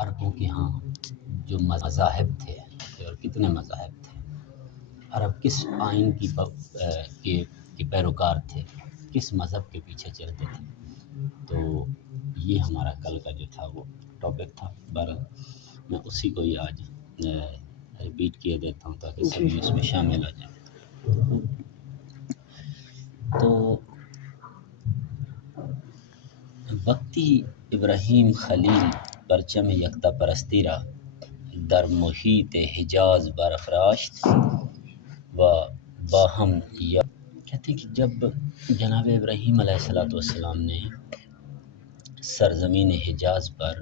عربوں کے ہاں جو مذاہب تھے اور کتنے مذاہب تھے، عرب کس آئین کے پیروکار تھے، کس مذہب کے پیچھے چلتے تھے. تو یہ ہمارا کل کا جو تھا وہ ٹاپک تھا. بہرحال میں اسی کو ہی آج ریپیٹ کیے دیتا ہوں تاکہ سبھی اس میں شامل ہو جائیں. تو وقتی ابراہیم خلیل پرچم یکتا پرستی را در محیط حجاز برافراشت و باہم کہتے ہیں کہ جب جناب ابراہیم علیہ السلام نے سرزمین حجاز پر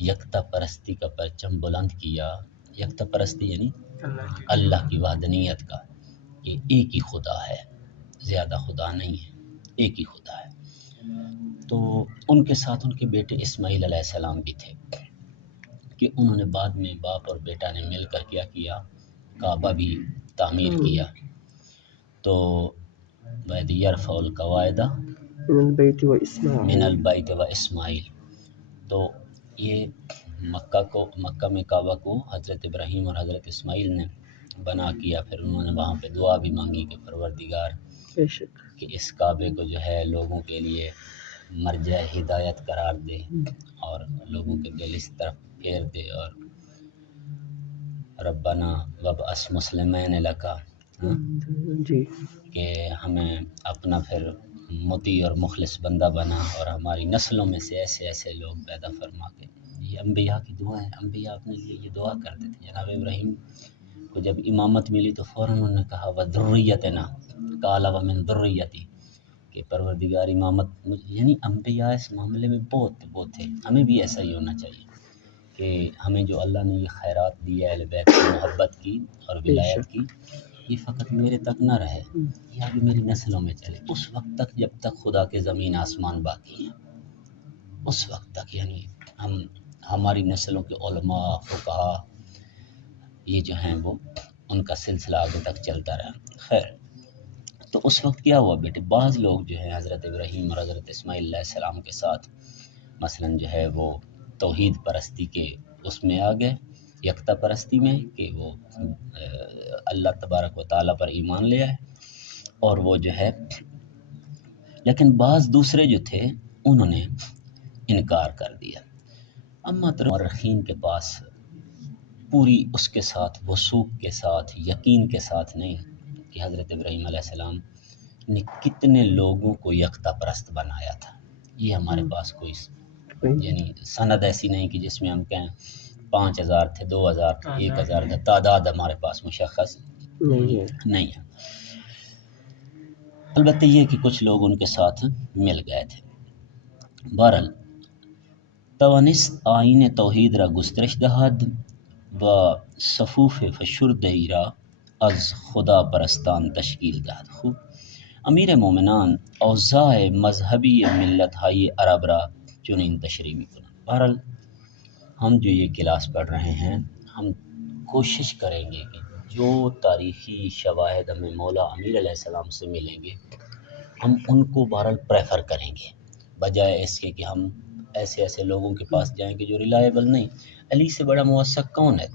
یکتا پرستی کا پرچم بلند کیا. یکتا پرستی یعنی اللہ کی وحدانیت کا، کہ ایک ہی خدا ہے، زیادہ خدا نہیں ہے، ایک ہی خدا ہے. تو ان کے ساتھ ان کے بیٹے اسماعیل علیہ السلام بھی تھے کہ انہوں نے بعد میں باپ اور بیٹا نے مل کر کیا کعبہ بھی تعمیر کیا. تو وَإِذْ يَرْفَعُ الْقَوَاعِدَ من البیت و اسماعیل. تو یہ مکہ میں کعبہ کو حضرت ابراہیم اور حضرت اسماعیل نے بنا کیا. پھر انہوں نے وہاں پہ دعا بھی مانگی کہ پروردگار کہ اس کعبے کو جو ہے لوگوں کے لیے مرجع ہدایت قرار دے اور لوگوں کے دل اس طرف پھیر دے. اور ربنا وابعث مسلمین لکا، کہ ہمیں اپنا پھر مطیع اور مخلص بندہ بنا اور ہماری نسلوں میں سے ایسے ایسے لوگ پیدا فرما کے. یہ انبیاء کی دعا ہے، انبیاء اپنے لیے یہ دعا کرتے تھے. جناب ابراہیم کو جب امامت ملی تو فوراً انہوں نے کہا وذریتنا قال ومن ذریتی، کہ پروردگار امامت، یعنی انبیاء اس معاملے میں بہت تھے. ہمیں بھی ایسا ہی ہونا چاہیے کہ ہمیں جو اللہ نے یہ خیرات دی ہے اہل بیت کی محبت کی اور ولایت کی، یہ فقط میرے تک نہ رہے، یہ آگے میری نسلوں میں چلے اس وقت تک جب تک خدا کے زمین آسمان باقی ہیں. اس وقت تک یعنی ہماری نسلوں کے علماء فقہا یہ جو ہیں وہ ان کا سلسلہ آگے تک چلتا رہا. خیر، تو اس وقت کیا ہوا بیٹے، بعض لوگ جو ہیں حضرت ابراہیم اور حضرت اسماعیل علیہ السلام کے ساتھ مثلاً جو ہے وہ توحید پرستی کے اس میں آ گئے، یکتا پرستی میں، کہ وہ اللہ تبارک و تعالیٰ پر ایمان لے آئے. اور وہ جو ہے لیکن بعض دوسرے جو تھے انہوں نے انکار کر دیا. اما مورخین کے پاس پوری اس کے ساتھ وثوق کے ساتھ یقین کے ساتھ نہیں کہ حضرت ابراہیم علیہ السلام نے کتنے لوگوں کو یکتا پرست بنایا تھا. یہ ہمارے پاس کوئی یعنی سند ایسی نہیں کہ جس میں ہم کہیں 5000 تھے، 2000 تھے، 1000 تھے. تعداد ہمارے پاس مشخص نہیں ہے. البتہ یہ کہ کچھ لوگ ان کے ساتھ مل گئے تھے. بہرحال توانست آئین توحید را گسترش دهد و صفوف فشرده را از خدا پرستان تشکیل دهد. خوب، امیر مومنان اوضاع مذہبی ملت های عرب را چنین تشریح میکنند. بہرحال ہم جو یہ کلاس پڑھ رہے ہیں ہم کوشش کریں گے کہ جو تاریخی شواہد ہمیں مولا امیر علیہ السلام سے ملیں گے ہم ان کو بہرحال پریفر کریں گے، بجائے اس کے کہ ہم ایسے لوگوں کے پاس جائیں کہ جو ریلائبل نہیں. علی سے بڑا موثق کون ہے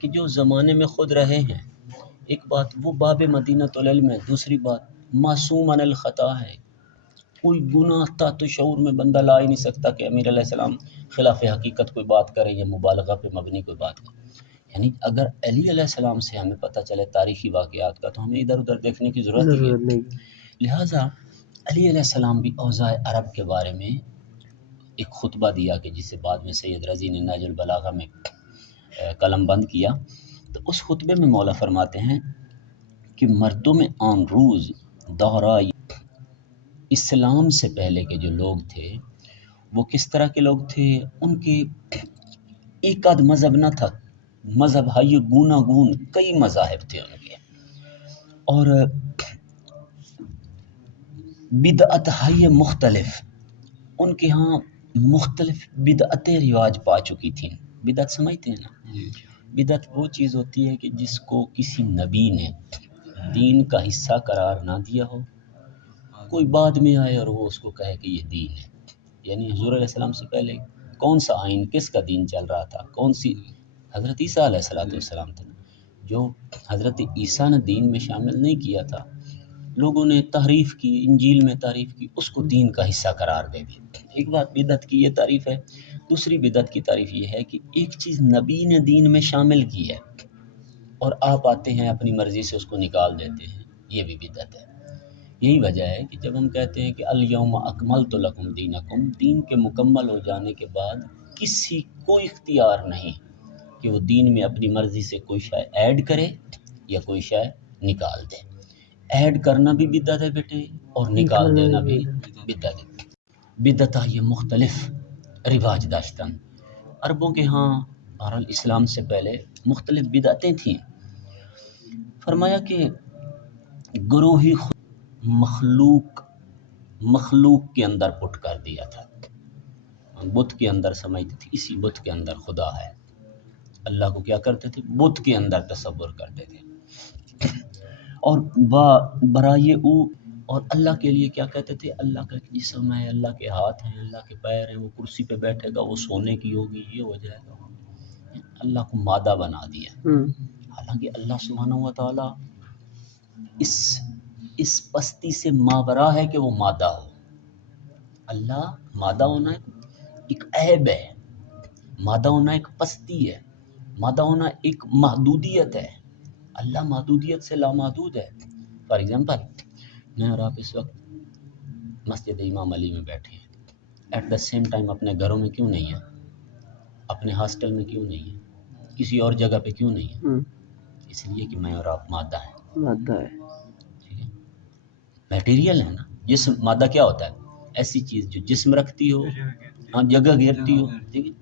کہ جو زمانے میں خود رہے ہیں. ایک بات وہ باب مدینۃ العلم ہے، دوسری بات معصوم عن الخطا ہے. کوئی گناہ تحت شعور میں بندہ لا ہی نہیں سکتا کہ امیر علیہ السلام خلاف حقیقت کوئی بات کریں یا مبالغہ پہ مبنی کوئی بات کریں. یعنی اگر علی علیہ السلام سے ہمیں پتہ چلے تاریخی واقعات کا تو ہمیں ادھر ادھر دیکھنے کی ضرورت ہی نہیں. لہٰذا علی علیہ السلام بھی اوضاع عرب کے بارے میں ایک خطبہ دیا کہ جسے بعد میں سید رضی نے نہج البلاغہ میں قلم بند کیا. تو اس خطبے میں مولا فرماتے ہیں کہ مردم آن روز دہرائی اسلام سے پہلے کے جو لوگ تھے وہ کس طرح کے لوگ تھے. ان کے ایک آدھ مذہب نہ تھا، مذہب ہے گوناگون، کئی مذاہب تھے ان کے. اور بدعت ہے مختلف، ان کے ہاں مختلف بدعتیں رواج پا چکی تھیں. بدعت سمجھتے ہیں نا؟ بدعت وہ چیز ہوتی ہے کہ جس کو کسی نبی نے دین کا حصہ قرار نہ دیا ہو، کوئی بعد میں آئے اور وہ اس کو کہے کہ یہ دین ہے. یعنی حضور علیہ السلام سے پہلے کون سا آئین، کس کا دین چل رہا تھا، کون سی حضرت عیسیٰ علیہ السلام تھے جو حضرت عیسیٰ نے دین میں شامل نہیں کیا تھا، لوگوں نے تعریف کی، انجیل میں تعریف کی، اس کو دین کا حصہ قرار دے دیا۔ ایک بات بدعت کی یہ تعریف ہے، دوسری بدعت کی تعریف یہ ہے کہ ایک چیز نبی نے دین میں شامل کی ہے اور آپ آتے ہیں اپنی مرضی سے اس کو نکال دیتے ہیں، یہ بھی بدعت ہے۔ یہی وجہ ہے کہ جب ہم کہتے ہیں کہ الیوم اکملت لکم دینکم، دین کے مکمل ہو جانے کے بعد کسی کو اختیار نہیں کہ وہ دین میں اپنی مرضی سے کوئی شے ایڈ کرے یا کوئی شے نکال دے۔ ایڈ کرنا بھی بدعت ہے بیٹے، اور نکال دینا بھی بدعت ہے۔ بدعت یہ مختلف رواج داشتن، عربوں کے ہاں بہرحال اسلام سے پہلے مختلف بدعتیں تھیں۔ فرمایا کہ گروہی مخلوق کے اندر پٹ کر دیا تھا، بت کے اندر سمجھتے تھے اسی بت کے اندر خدا ہے، اللہ کو کیا کرتے تھے، بت کے اندر تصور کرتے تھے، اور برائے او، اور اللہ کے لیے کیا کہتے تھے، اللہ کا جسم ہے، اللہ کے ہاتھ ہیں، اللہ کے پیر ہیں، وہ کرسی پہ بیٹھے گا، وہ سونے کی ہوگی، یہ ہو جائے گا، اللہ کو مادہ بنا دیا۔ حالانکہ اللہ سبحانہ و تعالیٰ اس پستی سے ماورا ہے کہ وہ مادہ ہو۔ اللہ مادہ ہونا ایک عیب ہے، مادہ ہونا ایک پستی ہے، مادہ ہونا ایک محدودیت ہے۔ اللہ محدودیت سے لامحدود ہے۔ فار ایگزامپل، میں اور آپ اس وقت مسجد امام علی میں بیٹھے ہیں، ایٹ دا سیم ٹائم اپنے گھروں میں کیوں نہیں ہیں، اپنے ہاسٹل میں کیوں نہیں ہیں، کسی اور جگہ پہ کیوں نہیں ہیں؟ اس لیے کہ میں اور آپ مادہ ہیں، مادہ ہے، ٹھیک ہے، میٹیریل ہے نا۔ جسم مادہ کیا ہوتا ہے؟ ایسی چیز جو جسم رکھتی ہو، ہاں، جگہ گھیرتی ہو، ٹھیک ہے،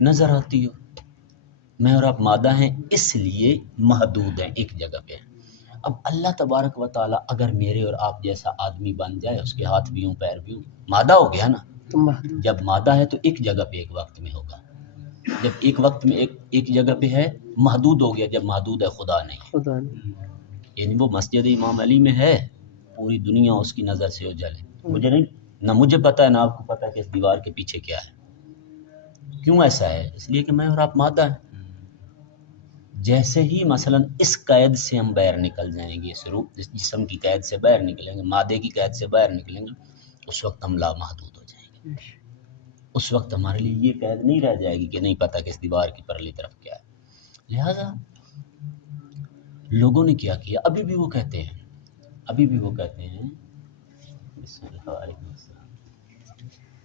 نظر آتی ہو۔ میں اور آپ مادہ ہیں، اس لیے محدود ہیں، ایک جگہ پہ ہیں۔ اب اللہ تبارک و تعالیٰ اگر میرے اور آپ جیسا آدمی بن جائے، اس کے ہاتھ بھی ہوں، پیر بھی ہوں، مادہ ہو گیا نا۔ جب مادہ ہے تو ایک جگہ پہ ایک وقت میں ہوگا، جب ایک وقت میں ایک جگہ پہ ہے، محدود ہو گیا، جب محدود ہے خدا نہیں۔ یعنی وہ مسجد امام علی میں ہے، پوری دنیا اس کی نظر سے اوجھل ہے، مجھے نہیں، نہ مجھے پتہ ہے نہ آپ کو پتہ ہے کہ اس دیوار کے پیچھے کیا ہے۔ کیوں ایسا ہے؟ اس لیے کہ میں اور آپ مادہ ہیں۔ جیسے ہی مثلا اس قید سے ہم باہر نکل جائیں گے، اس جسم کی قید سے باہر نکلیں گے، مادے کی قید سے باہر نکلیں گے، اس وقت ہم لامحدود ہو جائیں گے۔ اس وقت ہمارے لیے یہ قید نہیں رہ جائے گی کہ نہیں پتہ کہ اس دیوار کی پرلی طرف کیا ہے۔ لہذا لوگوں نے کیا کیا، ابھی بھی وہ کہتے ہیں بسم اللہ علیہ وسلم،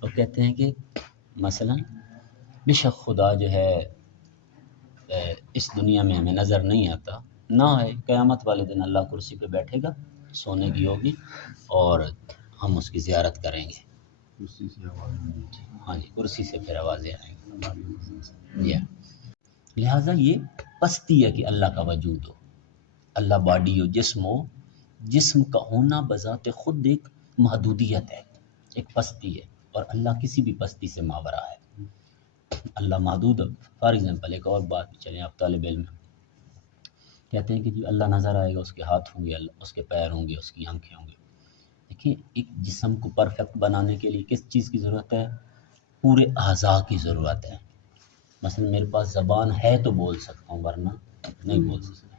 وہ کہتے ہیں کہ مثلا بے شک خدا جو ہے اس دنیا میں ہمیں نظر نہیں آتا، نہ آئے، قیامت والے دن اللہ کرسی پہ بیٹھے گا، سونے کی ہوگی، اور ہم اس کی زیارت کریں گے، ہاں جی، کرسی سے پھر آوازیں آئیں گی۔ لہٰذا یہ پستی ہے کہ اللہ کا وجود ہو، اللہ باڈی ہو، جسم کا ہونا بذات خود ایک محدودیت ہے، ایک پستی ہے، اور اللہ کسی بھی پستی سے ماورا ہے، اللہ محدود۔ فار ایگزامپل ایک اور بات، چلیں آپ طالب علم کہتے ہیں کہ جی اللہ نظر آئے گا، اس کے ہاتھ ہوں گے، اس کے پیر ہوں گے، اس کی آنکھیں ہوں گی۔ دیکھیں، ایک جسم کو پرفیکٹ بنانے کے لیے کس چیز کی ضرورت ہے؟ پورے اعضاء کی ضرورت ہے۔ مثلا میرے پاس زبان ہے تو بول سکتا ہوں، ورنہ نہیں بول سکتا۔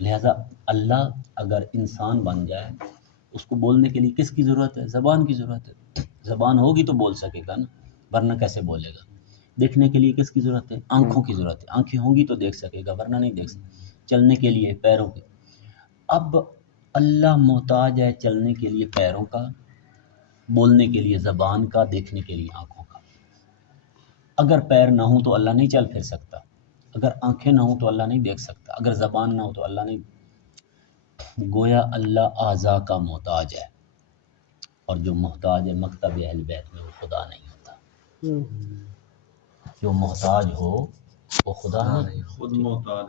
لہٰذا اللہ اگر انسان بن جائے، اس کو بولنے کے لیے کس کی ضرورت ہے؟ زبان کی ضرورت ہے۔ زبان ہوگی تو بول سکے گا نا، ورنہ کیسے بولے گا؟ دیکھنے کے لیے کس کی ضرورت ہے؟ آنکھوں کی ضرورت ہے، آنکھیں ہوں گی تو دیکھ سکے گا، ورنہ نہیں دیکھ سکے۔ چلنے کے لیے پیروں کے، اب اللہ محتاج ہے چلنے کے لیے پیروں کا، بولنے کے لیے زبان کا، دیکھنے کے لیے آنکھوں کا۔ اگر پیر نہ ہوں تو اللہ نہیں چل پھر سکتا، اگر آنکھیں نہ ہوں تو اللہ نہیں دیکھ سکتا، اگر زبان نہ ہو تو اللہ نہیں۔ گویا اللہ اعضاء کا محتاج ہے، اور جو محتاج ہے مکتب اہل بیت میں وہ خدا نہیں ہوتا۔ جو محتاج ہو وہ خدا نہیں،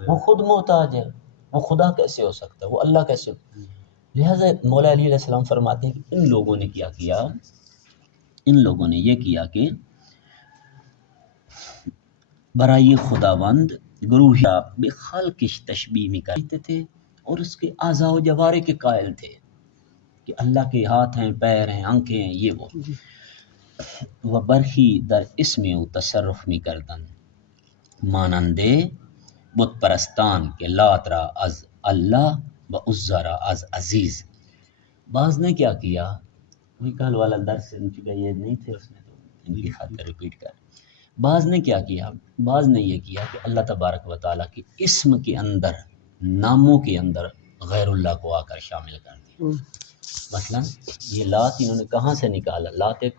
وہ خود محتاج ہے، وہ خدا کیسے ہو سکتا ہے، وہ اللہ کیسے ہو؟ لہٰذا مولا علی علیہ السلام فرماتے ہیں کہ ان لوگوں نے کیا کیا، ان لوگوں نے یہ کیا کہ برائے خداوند گروہ بخلقش تشبیہ میں کرتے تھے، اور اس کے اعضاء و جوارح کے قائل تھے کہ اللہ کے ہاتھ ہیں، پیر ہیں، آنکھیں ہیں، یہ وہ۔ و برخی در اسم او تصرف می کردن ماننده بت پرستان کے لات را از اللہ و عزا را از عزیز. بعض نے کیا کیا، وہی کل والا درس ان کی یہ نہیں تھے، اس میں تو ان کی خاطر ریپیٹ کر. بعض نے کیا کیا، بعض نے یہ کیا کہ اللہ تبارک و تعالیٰ کے اسم کے اندر، ناموں کے اندر غیر اللہ کو آ کر شامل کر دیا. مثلا یہ لات انہوں نے کہاں سے نکالا؟ لات ایک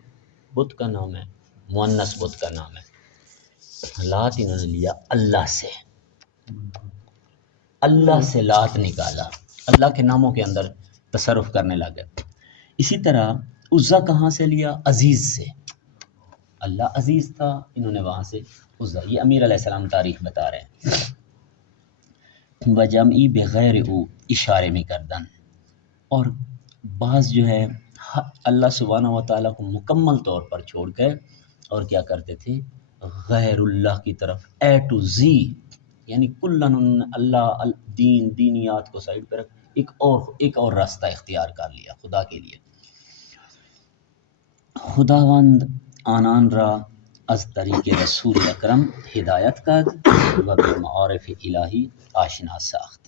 بت کا نام ہے، مؤنث بت کا نام ہے. لات انہوں نے لیا اللہ سے، اللہ سے لات نکالا، اللہ کے ناموں کے اندر تصرف کرنے لگے. اسی طرح عزا کہاں سے لیا؟ عزیز سے. اللہ عزیز تھا، انہوں نے وہاں سے عزا. یہ امیر علیہ السلام تاریخ بتا رہے ہیں. بجمعی بغیر او اشارے میں کردن، اور بعض جو ہے اللہ سبحانہ و تعالیٰ کو مکمل طور پر چھوڑ کر اور کیا کرتے تھے؟ غیر اللہ کی طرف اے ٹو زی، یعنی کلن اللہ دین دینیات کو سائڈ پہ رکھ ایک اور راستہ اختیار کر لیا خدا کے لیے. خداوند آنان را از طریق رسول اکرم ہدایت کد و بالمعارف الہی آشنا ساخت.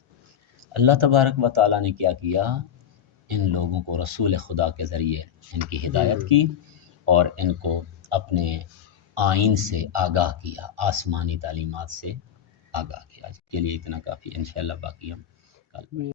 اللہ تبارک و تعالیٰ نے کیا کیا؟ ان لوگوں کو رسول خدا کے ذریعے ان کی ہدایت کی اور ان کو اپنے آئین سے آگاہ کیا، آسمانی تعلیمات سے آگاہ کیا. آج کے لیے اتنا کافی، انشاءاللہ باقی ہم کل